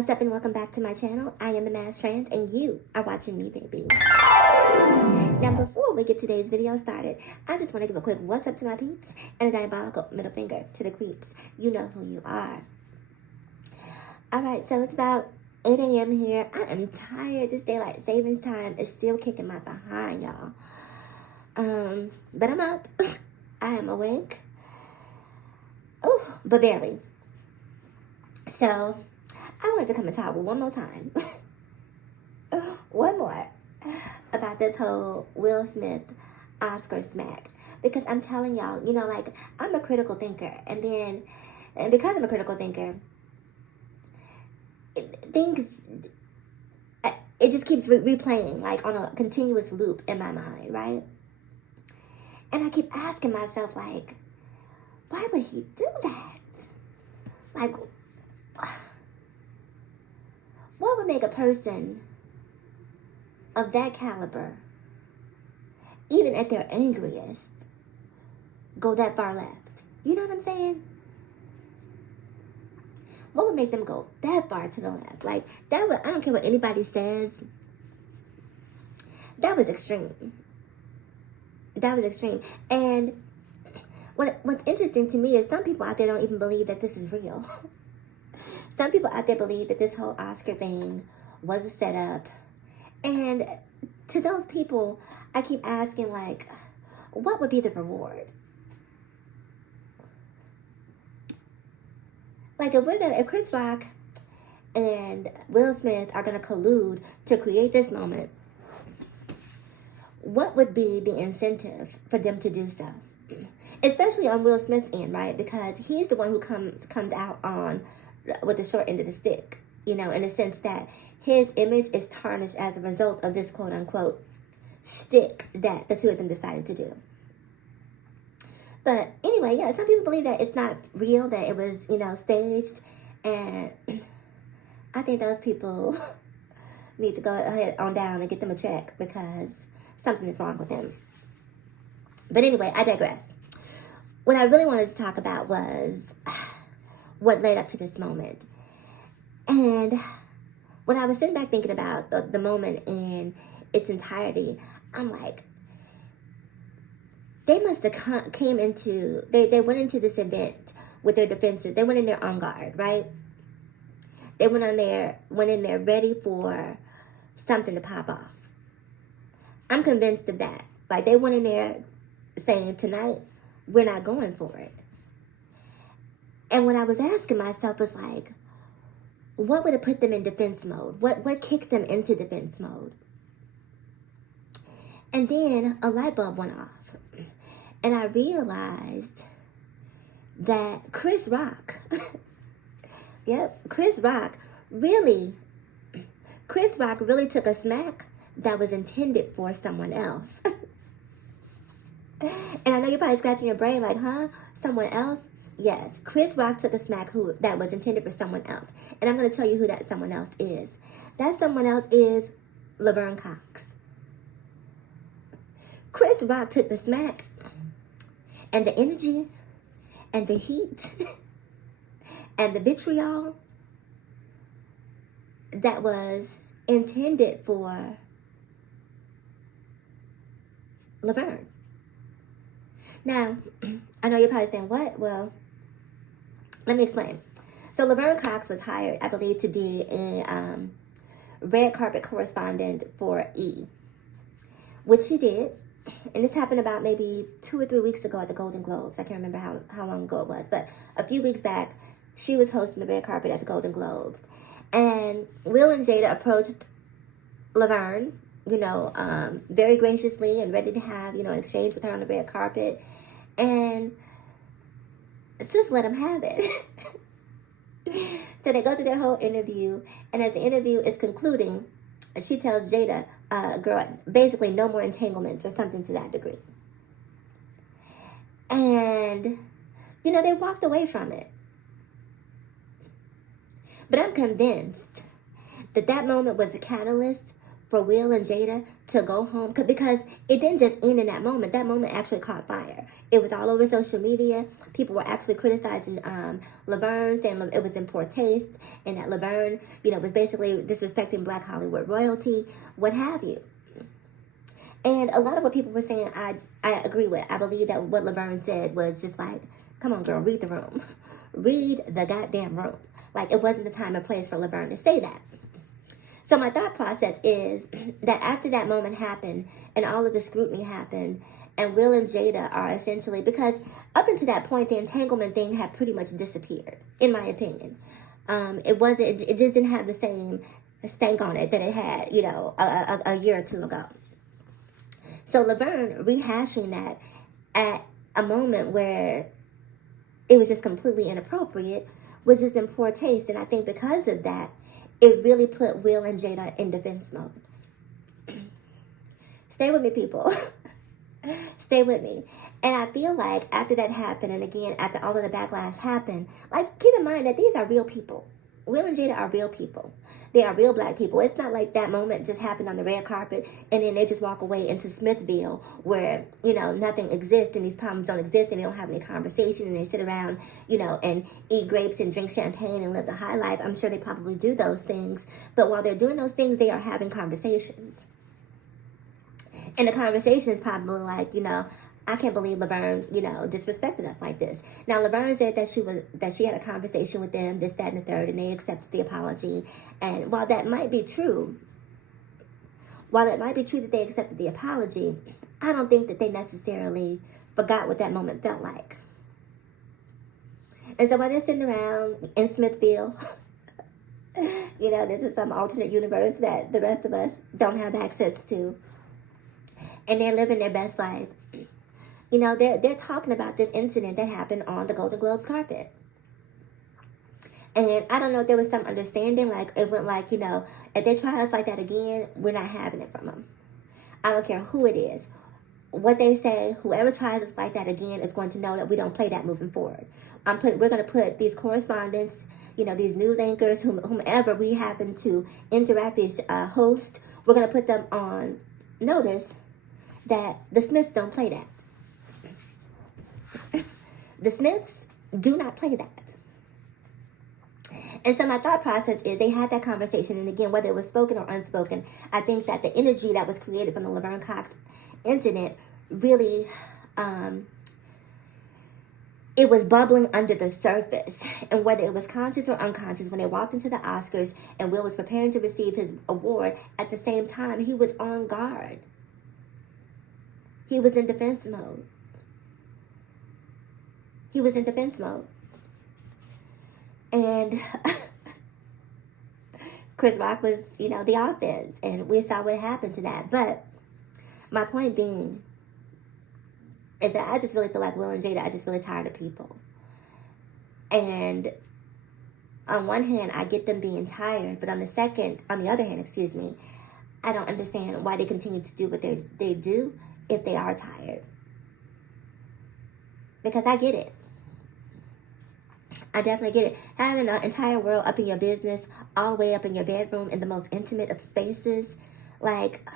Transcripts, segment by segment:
What's up and welcome back to my channel. I am the Mass Trans and you are watching me, baby. Now before we get today's video started, I just want to give a quick what's up to my peeps and a diabolical middle finger to the creeps. You know who you are. Alright, so it's about 8 a.m. here. I am tired. This daylight savings time is still kicking my behind, y'all. But I'm up. I am awake. Oh, but barely. So I wanted to come and talk one more time. One more. About this whole Will Smith Oscar smack. Because I'm telling y'all, you know, like, I'm a critical thinker. And because I'm a critical thinker, it just keeps replaying, like, on a continuous loop in my mind, right? And I keep asking myself, like, why would he do that? Like, what would make a person of that caliber, even at their angriest, go that far left? You know what I'm saying? What would make them go that far to the left? Like, that would, I don't care what anybody says, that was extreme. That was extreme. And what's interesting to me is some people out there don't even believe that this is real. Some people out there believe that this whole Oscar thing was a setup. And to those people, I keep asking, like, what would be the reward? Like, if Chris Rock and Will Smith are gonna collude to create this moment, what would be the incentive for them to do so? Especially on Will Smith's end, right? Because he's the one who comes out on with the short end of the stick, you know, in the sense that his image is tarnished as a result of this quote-unquote shtick that the two of them decided to do. But anyway, yeah, some people believe that it's not real, that it was, you know, staged. And I think those people need to go ahead on down and get them a check because something is wrong with them. But anyway, I digress. What I really wanted to talk about was what led up to this moment. And when I was sitting back thinking about the moment in its entirety, I'm like, they must have came into, they went into this event with their defenses. They went in there on guard, right? They went in there ready for something to pop off. I'm convinced of that. Like, they went in there saying, tonight, we're not going for it. And what I was asking myself was like, what would have put them in defense mode? What kicked them into defense mode? And then a light bulb went off. And I realized that Chris Rock, Chris Rock really took a smack that was intended for someone else. And I know you're probably scratching your brain like, huh? Someone else? Yes, Chris Rock took a smack that was intended for someone else. And I'm going to tell you who that someone else is. That someone else is Laverne Cox. Chris Rock took the smack and the energy and the heat and the vitriol that was intended for Laverne. Now, I know you're probably saying, what? Well, let me explain. So Laverne Cox was hired, I believe, to be a red carpet correspondent for E! Which she did. And this happened about maybe 2 or 3 weeks ago at the Golden Globes. I can't remember how long ago it was. But a few weeks back, she was hosting the red carpet at the Golden Globes. And Will and Jada approached Laverne, you know, very graciously and ready to have, you know, an exchange with her on the red carpet. And just let them have it. So they go through their whole interview. And as the interview is concluding, she tells Jada, girl, basically no more entanglements or something to that degree. And, you know, they walked away from it. But I'm convinced that that moment was a catalyst for Will and Jada to go home, because it didn't just end in that moment. That moment actually caught fire. It was all over social media. People were actually criticizing Laverne, saying it was in poor taste, and that Laverne, was basically disrespecting Black Hollywood royalty, what have you. And a lot of what people were saying, I agree with. I believe that what Laverne said was just like, come on, girl, read the room. Read the goddamn room. Like, it wasn't the time and place for Laverne to say that. So my thought process is that after that moment happened and all of the scrutiny happened, and Will and Jada are essentially, because up until that point, the entanglement thing had pretty much disappeared, in my opinion. It just didn't have the same stank on it that it had, a year or two ago. So Laverne rehashing that at a moment where it was just completely inappropriate was just in poor taste. And I think because of that, it really put Will and Jada in defense mode. Stay with me, people. Stay with me. And I feel like after that happened, and again, after all of the backlash happened, like, keep in mind that these are real people. Will and Jada are real people. They are real Black people. It's not like that moment just happened on the red carpet and then they just walk away into Smithville where, nothing exists and these problems don't exist and they don't have any conversation and they sit around, and eat grapes and drink champagne and live the high life. I'm sure they probably do those things. But while they're doing those things, they are having conversations. And the conversation is probably like, I can't believe Laverne, disrespected us like this. Now, Laverne said that she had a conversation with them, this, that, and the third, and they accepted the apology. And while that might be true, that they accepted the apology, I don't think that they necessarily forgot what that moment felt like. And so while they're sitting around in Smithville, this is some alternate universe that the rest of us don't have access to, and they're living their best life. They're talking about this incident that happened on the Golden Globes carpet. And I don't know if there was some understanding, like, it went like, if they try us like that again, we're not having it from them. I don't care who it is. What they say, whoever tries us like that again is going to know that we don't play that moving forward. We're going to put these correspondents, these news anchors, whomever we happen to interact, these hosts, we're going to put them on notice that the Smiths don't play that. The Smiths do not play that. And so my thought process is they had that conversation. And again, whether it was spoken or unspoken, I think that the energy that was created from the Laverne Cox incident really, it was bubbling under the surface. And whether it was conscious or unconscious, when they walked into the Oscars and Will was preparing to receive his award, at the same time, he was on guard. He was in defense mode. And Chris Rock was, the offense. And we saw what happened to that. But my point being is that I just really feel like Will and Jada are just really tired of people. And on one hand, I get them being tired. But on the other hand, I don't understand why they continue to do what they do if they are tired. Because I get it. I definitely get it. Having an entire world up in your business, all the way up in your bedroom, in the most intimate of spaces, like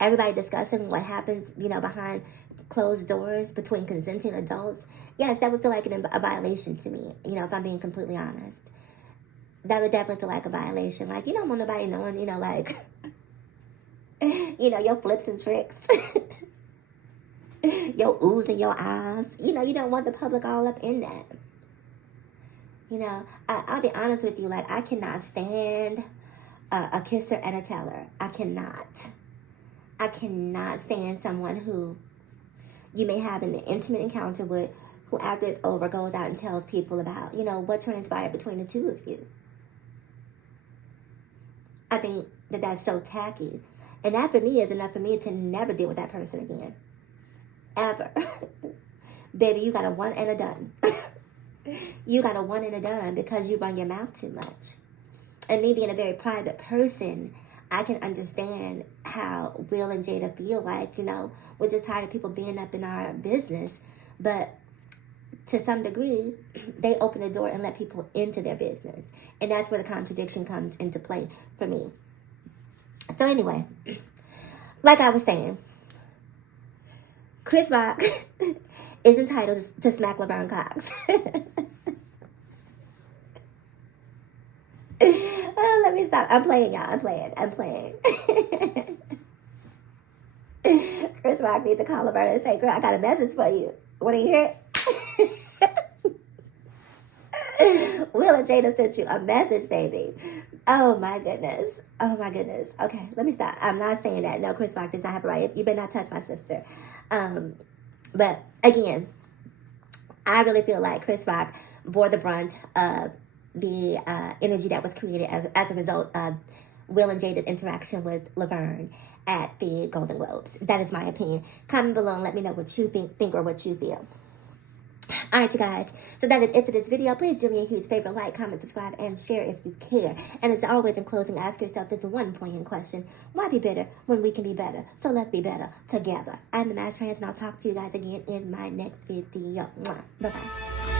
everybody discussing what happens, behind closed doors between consenting adults. Yes, that would feel like a violation to me, if I'm being completely honest. That would definitely feel like a violation. Like, you don't want nobody knowing, your flips and tricks. Your oohs and your ahs. You don't want the public all up in that. I'll be honest with you, like, I cannot stand a kisser and a teller. I cannot stand someone who you may have an intimate encounter with, who after it's over goes out and tells people about, what transpired between the two of you. I think that that's so tacky. And that for me is enough for me to never deal with that person again. Ever. Baby, you got a one and a done. You got a one and a done because you run your mouth too much. And me being a very private person, I can understand how Will and Jada feel like, we're just tired of people being up in our business. But to some degree, they open the door and let people into their business. And that's where the contradiction comes into play for me. So anyway, like I was saying, Chris Rock is entitled to smack Laverne Cox. Oh, let me stop. I'm playing, y'all. I'm playing. Chris Rock needs to call Laverne and say, girl, I got a message for you. Want to hear it? Will and Jada sent you a message, baby. Oh, my goodness. Okay, let me stop. I'm not saying that. No, Chris Rock does not have a right. You better not touch my sister. But, again, I really feel like Chris Rock bore the brunt of the energy that was created as a result of Will and Jada's interaction with Laverne at the Golden Globes. That is my opinion. Comment below and let me know what you think or what you feel. Alright, you guys. So that is it for this video. Please do me a huge favor. Like, comment, subscribe, and share if you care. And as always, in closing, ask yourself this one poignant question. Why be bitter when we can be better? So let's be better together. I'm the Mash Trans, and I'll talk to you guys again in my next video. Bye-bye.